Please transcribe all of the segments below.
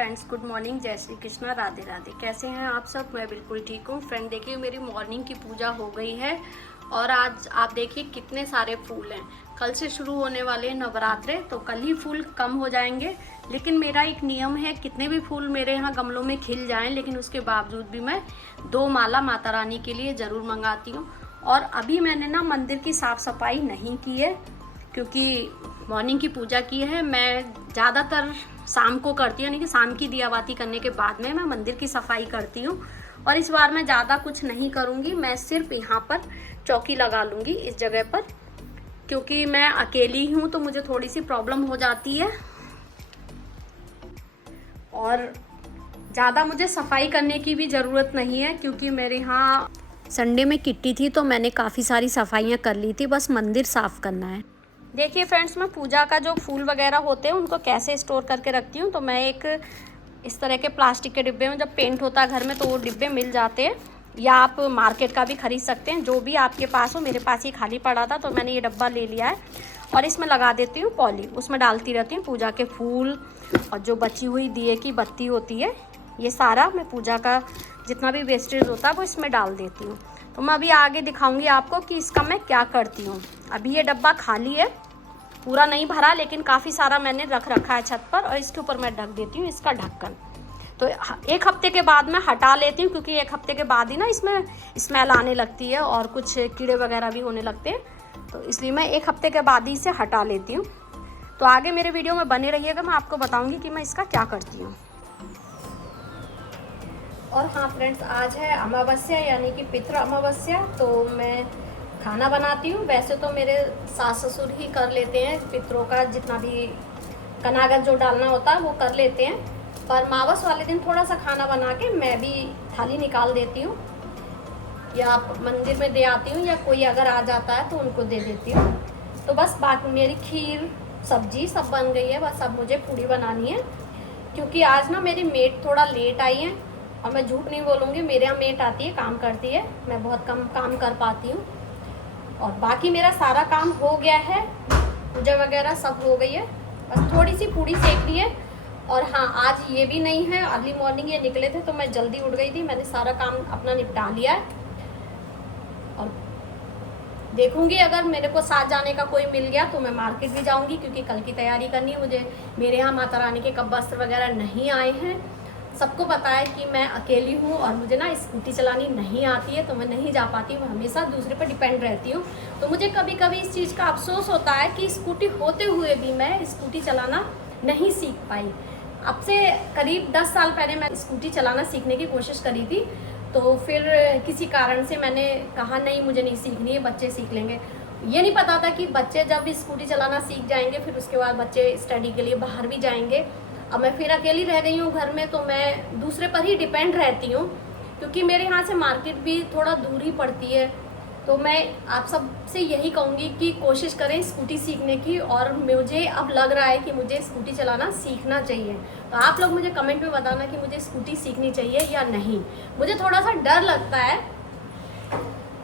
Friends, good morning, जय श्री कृष्णा, राधे राधे। कैसे हैं आप सब? मैं बिल्कुल ठीक हूँ। फ्रेंड देखिए, मेरी मॉर्निंग की पूजा हो गई है और आज आप देखिए कितने सारे फूल हैं। कल से शुरू होने वाले हैं नवरात्रे, तो कल ही फूल कम हो जाएंगे। लेकिन मेरा एक नियम है, कितने भी फूल मेरे यहाँ गमलों में खिल जाएं, लेकिन उसके बावजूद भी मैं 2 माला माता रानी के लिए ज़रूर मंगाती हूँ। और अभी मैंने ना मंदिर की साफ़ सफाई नहीं की है, क्योंकि मॉर्निंग की पूजा की है। मैं ज़्यादातर शाम को करती हूँ, यानी कि शाम की दिया बाती करने के बाद में मैं मंदिर की सफाई करती हूँ। और इस बार मैं ज़्यादा कुछ नहीं करूँगी, मैं सिर्फ यहाँ पर चौकी लगा लूँगी इस जगह पर, क्योंकि मैं अकेली हूँ तो मुझे थोड़ी सी प्रॉब्लम हो जाती है। और ज़्यादा मुझे सफाई करने की भी ज़रूरत नहीं है, क्योंकि मेरे यहाँ संडे में किट्टी थी तो मैंने काफ़ी सारी सफाइयाँ कर ली थी, बस मंदिर साफ़ करना है। देखिए फ्रेंड्स, मैं पूजा का जो फूल वगैरह होते हैं उनको कैसे स्टोर करके रखती हूँ। तो मैं एक इस तरह के प्लास्टिक के डिब्बे में, जब पेंट होता है घर में तो वो डिब्बे मिल जाते हैं, या आप मार्केट का भी खरीद सकते हैं, जो भी आपके पास हो। मेरे पास ये खाली पड़ा था तो मैंने ये डब्बा ले लिया है और इसमें लगा देती हूँ पॉली। उसमें डालती रहती हूँ पूजा के फूल, और जो बची हुई दिए की बत्ती होती है, ये सारा मैं पूजा का जितना भी वेस्टेज होता है वो इसमें डाल देती हूँ। तो मैं अभी आगे दिखाऊंगी आपको कि इसका मैं क्या करती हूँ। अभी ये डब्बा खाली है, पूरा नहीं भरा, लेकिन काफ़ी सारा मैंने रख रखा है छत पर, और इसके ऊपर मैं ढक देती हूँ इसका ढक्कन। तो 1 हफ्ते के बाद मैं हटा लेती हूँ, क्योंकि 1 हफ्ते के बाद ही ना इसमें स्मेल आने लगती है और कुछ कीड़े वगैरह भी होने लगते हैं, तो इसलिए मैं 1 हफ्ते के बाद ही इसे हटा लेती हूँ। तो आगे मेरे वीडियो में बने रहिएगा, मैं आपको बताऊँगी कि मैं इसका क्या करती हूँ। और हाँ फ्रेंड्स, आज है अमावस्या, यानी कि पितृ अमावस्या, तो मैं खाना बनाती हूँ। वैसे तो मेरे सास ससुर ही कर लेते हैं पितरों का, जितना भी कनागत जो डालना होता है वो कर लेते हैं, पर अमावस वाले दिन थोड़ा सा खाना बना के मैं भी थाली निकाल देती हूँ, या मंदिर में दे आती हूँ, या कोई अगर आ जाता है तो उनको दे देती हूँ। तो बस बाकी मेरी खीर सब्जी सब बन गई है, बस अब मुझे पूड़ी बनानी है। क्योंकि आज ना मेरी मेड थोड़ा लेट आई है, और मैं झूठ नहीं बोलूँगी, मेरे यहाँ मेड आती है, काम करती है, मैं बहुत कम काम कर पाती हूँ। और बाकी मेरा सारा काम हो गया है, पूजा वगैरह सब हो गई है, बस थोड़ी सी पूड़ी सेकनी है। और हाँ, आज ये भी नहीं है, अर्ली मॉर्निंग ये निकले थे तो मैं जल्दी उठ गई थी, मैंने सारा काम अपना निपटा लिया है। और देखूंगी अगर मेरे को साथ जाने का कोई मिल गया तो मैं मार्केट भी जाऊंगी, क्योंकि कल की तैयारी करनी है मुझे। मेरे यहाँ माता रानी के कब वस्त्र वगैरह नहीं आए हैं। सबको पता है कि मैं अकेली हूँ और मुझे ना स्कूटी चलानी नहीं आती है, तो मैं नहीं जा पाती हूँ, हमेशा दूसरे पर डिपेंड रहती हूँ। तो मुझे कभी कभी इस चीज़ का अफसोस होता है कि स्कूटी होते हुए भी मैं स्कूटी चलाना नहीं सीख पाई। अब से करीब 10 साल पहले मैं स्कूटी चलाना सीखने की कोशिश करी थी, तो फिर किसी कारण से मैंने कहा नहीं, मुझे नहीं सीखनी है, बच्चे सीख लेंगे। ये नहीं पता था कि बच्चे जब स्कूटी चलाना सीख जाएंगे फिर उसके बाद बच्चे स्टडी के लिए बाहर भी जाएंगे। अब मैं फिर अकेली रह गई हूँ घर में, तो मैं दूसरे पर ही डिपेंड रहती हूँ, क्योंकि मेरे यहाँ से मार्केट भी थोड़ा दूर ही पड़ती है। तो मैं आप सब से यही कहूँगी कि कोशिश करें स्कूटी सीखने की, और मुझे अब लग रहा है कि मुझे स्कूटी चलाना सीखना चाहिए। तो आप लोग मुझे कमेंट में बताना कि मुझे स्कूटी सीखनी चाहिए या नहीं। मुझे थोड़ा सा डर लगता है,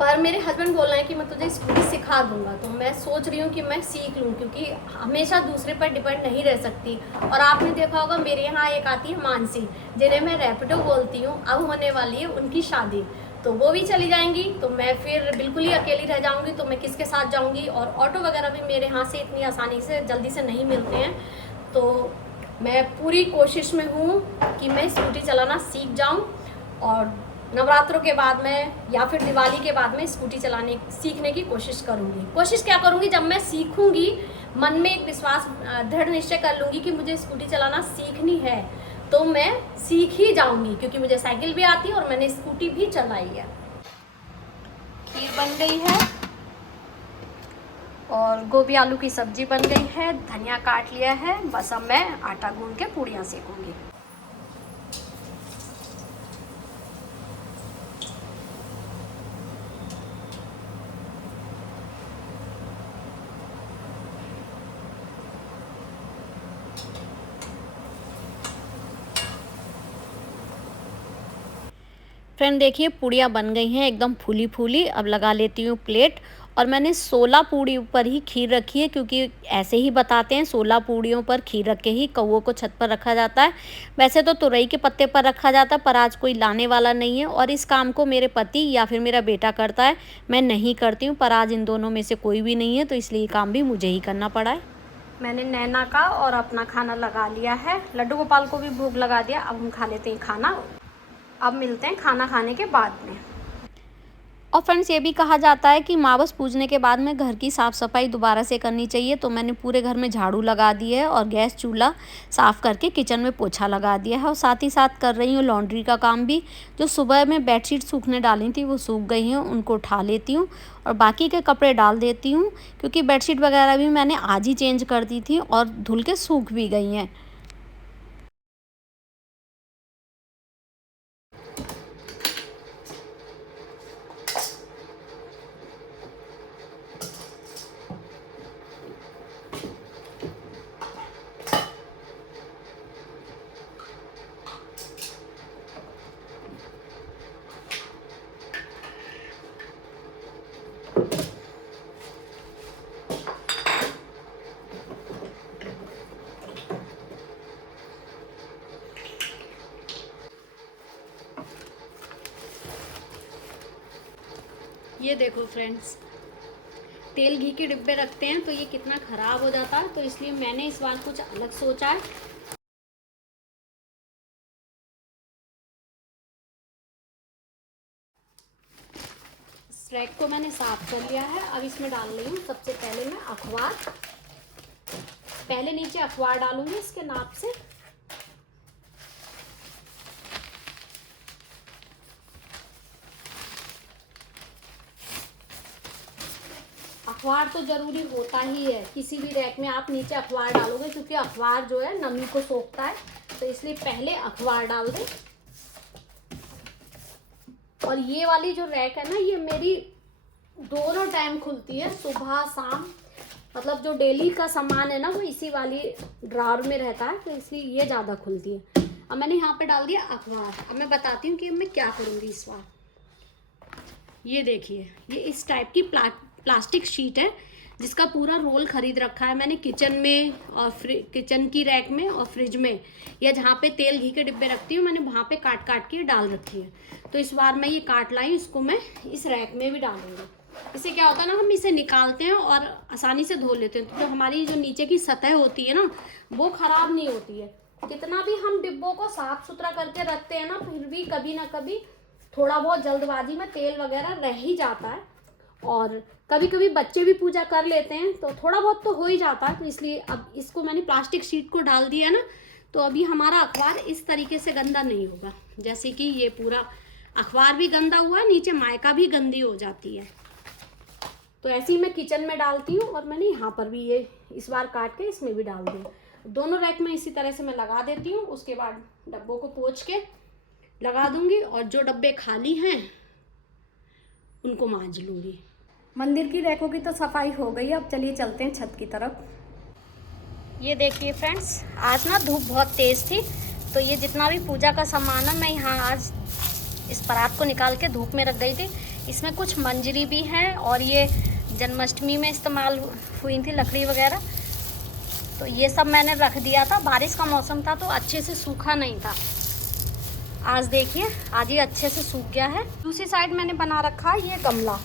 पर मेरे हस्बैंड बोल रहे हैं कि मैं तुझे स्कूटी सिखा दूंगा, तो मैं सोच रही हूँ कि मैं सीख लूँ, क्योंकि हमेशा दूसरे पर डिपेंड नहीं रह सकती। और आपने देखा होगा मेरे यहाँ एक आती है मानसी, जिन्हें मैं रैपिडो बोलती हूँ, अब होने वाली है उनकी शादी, तो वो भी चली जाएंगी, तो मैं फिर बिल्कुल ही अकेली रह जाऊँगी। तो मैं किसके साथ जाऊँगी? और ऑटो वगैरह भी मेरे यहाँ से इतनी आसानी से जल्दी से नहीं मिलते हैं। तो मैं पूरी कोशिश में हूँ कि मैं स्कूटी चलाना सीख जाऊँ, और नवरात्रों के बाद में या फिर दिवाली के बाद में स्कूटी चलाने सीखने की कोशिश करूँगी। कोशिश क्या करूँगी, जब मैं सीखूँगी मन में एक विश्वास, दृढ़ निश्चय कर लूँगी कि मुझे स्कूटी चलाना सीखनी है, तो मैं सीख ही जाऊँगी, क्योंकि मुझे साइकिल भी आती है और मैंने स्कूटी भी चलाई है। खीर बन गई है और गोभी आलू की सब्जी बन गई है, धनिया काट लिया है, बस अब मैं आटा गूंद के पूड़ियाँ सेकूँगी। फ्रेंड देखिए, पूड़ियाँ बन गई हैं एकदम फूली फूली। अब लगा लेती हूँ प्लेट, और मैंने 16 पूड़ी पर ही खीर रखी है, क्योंकि ऐसे ही बताते हैं 16 पूड़ियों पर खीर रख के ही कौओं को छत पर रखा जाता है। वैसे तो तुरई के पत्ते पर रखा जाता है, पर आज कोई लाने वाला नहीं है और इस काम को मेरे पति या फिर मेरा बेटा करता है, मैं नहीं करती हूँ। पर आज इन दोनों में से कोई भी नहीं है, तो इसलिए काम भी मुझे ही करना पड़ा है। मैंने नैना का और अपना खाना लगा लिया है, लड्डू गोपाल को भी भूख लगा दिया। अब हम खा लेते हैं खाना। अब मिलते हैं खाना खाने के बाद में। और फ्रेंड्स, ये भी कहा जाता है कि मावस पूजने के बाद में घर की साफ़ सफाई दोबारा से करनी चाहिए। तो मैंने पूरे घर में झाड़ू लगा दी है और गैस चूल्हा साफ़ करके किचन में पोछा लगा दिया है, और साथ ही साथ कर रही हूँ लॉन्ड्री का काम भी। जो सुबह में बेडशीट सूखने डाली थी वो सूख गई हैं, उनको उठा लेती हूँ और बाकी के कपड़े डाल देती हूँ, क्योंकि बेडशीट वगैरह भी मैंने आज ही चेंज कर दी थी और धुल के सूख भी गई हैं। ये देखो फ्रेंड्स, तेल घी के डिब्बे रखते हैं तो ये कितना ख़राब हो जाता है, तो इसलिए मैंने इस बार कुछ अलग सोचा है। इस रैक को मैंने साफ कर लिया है। अब इसमें डाल रही हूँ सबसे पहले मैं अखबार। पहले नीचे अखबार डालूंगी इसके नाप से। अखबार तो ज़रूरी होता ही है, किसी भी रैक में आप नीचे अखबार डालोगे, क्योंकि अखबार जो है नमी को सोखता है, तो इसलिए पहले अखबार डाल दें। और ये वाली जो रैक है ना, ये मेरी दोनों टाइम खुलती है, सुबह शाम। मतलब जो डेली का सामान है ना वो इसी वाली ड्रॉर में रहता है, तो इसलिए ये ज़्यादा खुलती है। अब मैंने यहाँ पे डाल दिया अखबार। अब मैं बताती हूँ कि मैं क्या करूँगी इस बार। ये देखिए, ये इस टाइप की प्लास्टिक शीट है जिसका पूरा रोल खरीद रखा है मैंने किचन में और किचन की रैक में और फ्रिज में, या जहाँ पे तेल घी के डिब्बे रखती हूँ मैंने वहाँ पे काट काट के डाल रखी है। तो इस बार मैं ये काट लाई, इसको मैं इस रैक में भी डालूंगी। इससे क्या होता है ना, हम इसे निकालते हैं और आसानी से धो लेते हैं, तो जो हमारी जो नीचे की सतह होती है ना वो ख़राब नहीं होती है। कितना भी हम डिब्बों को साफ सुथरा करके रखते हैं ना, फिर भी कभी ना कभी थोड़ा बहुत जल्दबाजी में तेल वगैरह रह ही जाता है, और कभी कभी बच्चे भी पूजा कर लेते हैं, तो थोड़ा बहुत तो हो ही जाता है। तो इसलिए अब इसको मैंने प्लास्टिक शीट को डाल दिया ना, तो अभी हमारा अखबार इस तरीके से गंदा नहीं होगा। जैसे कि ये पूरा अखबार भी गंदा हुआ है, नीचे मायका भी गंदी हो जाती है। तो ऐसे ही मैं किचन में डालती हूँ, और मैंने यहाँ पर भी ये इस बार काट के इसमें भी डाल दिया। दोनों रैक में इसी तरह से मैं लगा देती हूँ। उसके बाद डब्बों को पोंछ के लगा दूंगी, और जो डब्बे खाली हैं उनको मांज लूँगी। मंदिर की रैकों की तो सफाई हो गई है, अब चलिए चलते हैं छत की तरफ। ये देखिए फ्रेंड्स, आज ना धूप बहुत तेज़ थी, तो ये जितना भी पूजा का सामान है मैं यहाँ आज इस परात को निकाल के धूप में रख गई थी। इसमें कुछ मंजरी भी है, और ये जन्माष्टमी में इस्तेमाल हुई थी लकड़ी वगैरह, तो ये सब मैंने रख दिया था। बारिश का मौसम था तो अच्छे से सूखा नहीं था। आज देखिए, आज ये अच्छे से सूख गया है। दूसरी साइड मैंने बना रखा है ये गमला,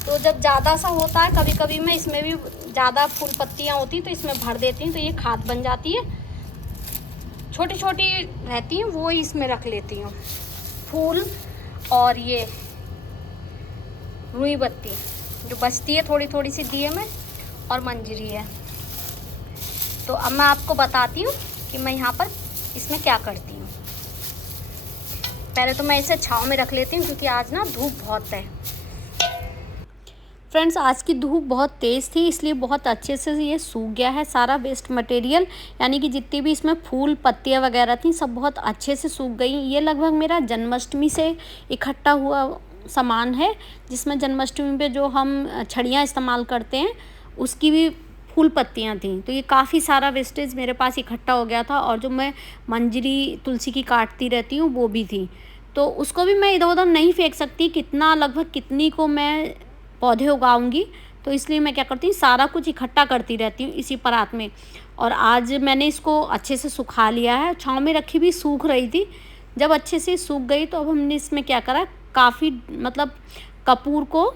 तो जब ज़्यादा सा होता है कभी कभी मैं इसमें भी ज़्यादा फूल पत्तियाँ होती हैं तो इसमें भर देती हूँ, तो ये खाद बन जाती है। छोटी छोटी रहती हैं वो इसमें रख लेती हूँ, फूल और ये रुई बत्ती जो बचती है थोड़ी थोड़ी सी दिए में, और मंजरी है। तो अब मैं आपको बताती हूँ कि मैं यहाँ पर इसमें क्या करती हूँ। पहले तो मैं इसे छाँव में रख लेती हूँ, क्योंकि आज ना धूप बहुत है। फ्रेंड्स, आज की धूप बहुत तेज़ थी, इसलिए बहुत अच्छे से ये सूख गया है सारा वेस्ट मटेरियल, यानी कि जितनी भी इसमें फूल पत्तियाँ वगैरह थी सब बहुत अच्छे से सूख गई। ये लगभग मेरा जन्माष्टमी से इकट्ठा हुआ सामान है, जिसमें जन्माष्टमी पे जो हम छड़ियाँ इस्तेमाल करते हैं उसकी भी फूल पत्तियाँ थी। तो ये काफ़ी सारा वेस्टेज मेरे पास इकट्ठा हो गया था, और जो मैं मंजरी तुलसी की काटती रहती हूँ वो भी थी, तो उसको भी मैं इधर उधर नहीं फेंक सकती। कितना लगभग कितनी को मैं पौधे उगाऊंगी, तो इसलिए मैं क्या करती हूँ सारा कुछ इकट्ठा करती रहती हूँ इसी परात में। और आज मैंने इसको अच्छे से सुखा लिया है, छाँव में रखी भी सूख रही थी। जब अच्छे से सूख गई तो अब हमने इसमें क्या करा, काफ़ी मतलब कपूर को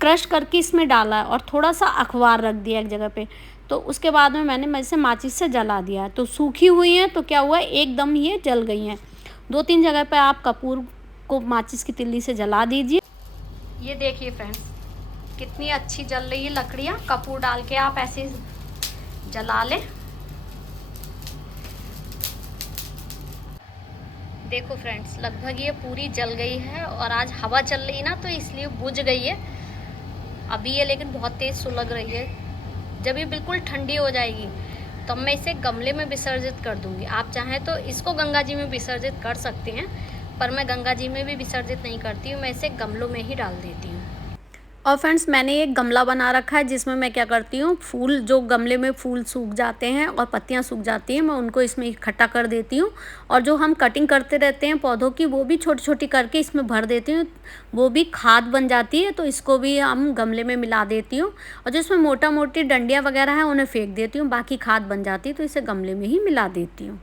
क्रश करके इसमें डाला है और थोड़ा सा अखबार रख दिया एक जगह पे। तो उसके बाद में मैंने इसे माचिस से जला दिया। तो सूखी हुई हैं तो क्या हुआ, एकदम ये जल गई हैं। 2-3 जगह पे आप कपूर को माचिस की तिल्ली से जला दीजिए। ये देखिए फ्रेंड्स, कितनी अच्छी जल रही है लकड़ियाँ। कपूर डाल के आप ऐसे जला लें। देखो फ्रेंड्स, लगभग ये पूरी जल गई है और आज हवा चल रही है ना, तो इसलिए बुझ गई है अभी ये, लेकिन बहुत तेज़ सुलग रही है। जब ये बिल्कुल ठंडी हो जाएगी तब मैं इसे गमले में विसर्जित कर दूंगी। आप चाहें तो इसको गंगा जी में विसर्जित कर सकते हैं, पर मैं गंगा जी में भी विसर्जित नहीं करती हूँ, मैं इसे गमलों में ही डाल देती हूँ। और फ्रेंड्स, मैंने एक गमला बना रखा है जिसमें मैं क्या करती हूँ, फूल जो गमले में फूल सूख जाते हैं और पत्तियाँ सूख जाती हैं, मैं उनको इसमें इकट्ठा कर देती हूँ। और जो हम कटिंग करते रहते हैं पौधों की, वो भी छोटी छोटी करके इसमें भर देती हूँ, वो भी खाद बन जाती है। तो इसको भी हम गमले में मिला देती हूँ, और जो इसमें मोटा मोटी डंडियाँ वगैरह हैं उन्हें फेंक देती हूँ, बाकी खाद बन जाती है, तो इसे गमले में ही मिला देती हूँ।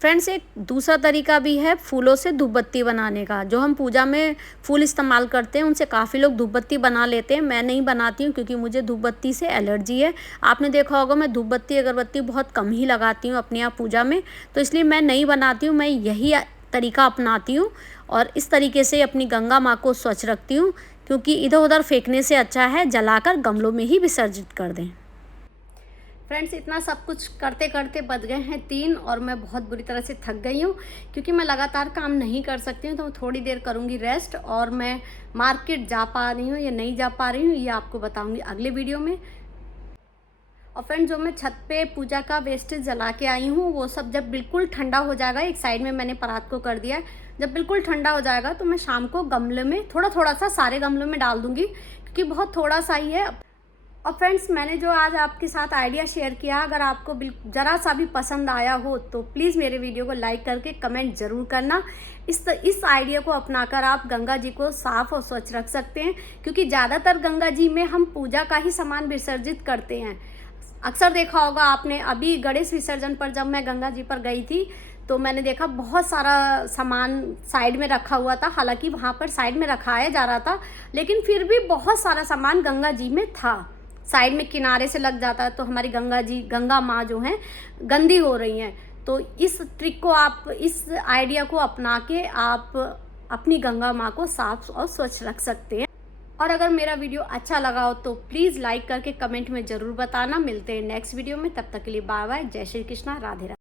फ्रेंड्स, एक दूसरा तरीका भी है फूलों से धूप बत्ती बनाने का। जो हम पूजा में फूल इस्तेमाल करते हैं उनसे काफ़ी लोग धूप बत्ती बना लेते हैं। मैं नहीं बनाती हूँ क्योंकि मुझे धूप बत्ती से एलर्जी है। आपने देखा होगा मैं धूप बत्ती अगरबत्ती बहुत कम ही लगाती हूँ अपने यहाँ पूजा में, तो इसलिए मैं नहीं बनाती हूँ। मैं यही तरीका अपनाती हूँ और इस तरीके से अपनी गंगा माँ को स्वच्छ रखती हूँ, क्योंकि इधर उधर फेंकने से अच्छा है जलाकर गमलों में ही विसर्जित कर दें। फ्रेंड्स, इतना सब कुछ करते करते बज गए हैं 3 और मैं बहुत बुरी तरह से थक गई हूँ, क्योंकि मैं लगातार काम नहीं कर सकती हूँ। तो थोड़ी देर करूँगी रेस्ट, और मैं मार्केट जा पा रही हूँ या नहीं जा पा रही हूँ ये आपको बताऊँगी अगले वीडियो में। और फ्रेंड्स, जो मैं छत पे पूजा का वेस्टेज जला के आई हूँ वो सब जब बिल्कुल ठंडा हो जाएगा, एक साइड में मैंने परात को कर दिया है, जब बिल्कुल ठंडा हो जाएगा तो मैं शाम को गमले में थोड़ा थोड़ा सा सारे गमलों में डाल दूँगी, क्योंकि बहुत थोड़ा सा ही है। और फ्रेंड्स, मैंने जो आज आपके साथ आइडिया शेयर किया, अगर आपको ज़रा सा भी पसंद आया हो तो प्लीज़ मेरे वीडियो को लाइक करके कमेंट ज़रूर करना। इस आइडिया को अपनाकर आप गंगा जी को साफ़ और स्वच्छ रख सकते हैं, क्योंकि ज़्यादातर गंगा जी में हम पूजा का ही सामान विसर्जित करते हैं। अक्सर देखा होगा आपने, अभी गणेश विसर्जन पर जब मैं गंगा जी पर गई थी तो मैंने देखा बहुत सारा सामान साइड में रखा हुआ था। हालांकि वहाँ पर साइड में रखाया जा रहा था, लेकिन फिर भी बहुत सारा सामान गंगा जी में था, साइड में किनारे से लग जाता है। तो हमारी गंगा माँ जो हैं गंदी हो रही हैं। तो इस ट्रिक को आप, इस आइडिया को अपना के आप अपनी गंगा माँ को साफ और स्वच्छ रख सकते हैं। और अगर मेरा वीडियो अच्छा लगा हो तो प्लीज़ लाइक करके कमेंट में ज़रूर बताना। मिलते हैं नेक्स्ट वीडियो में, तब तक के लिए बाय बाय। जय श्री कृष्णा, राधे राधे।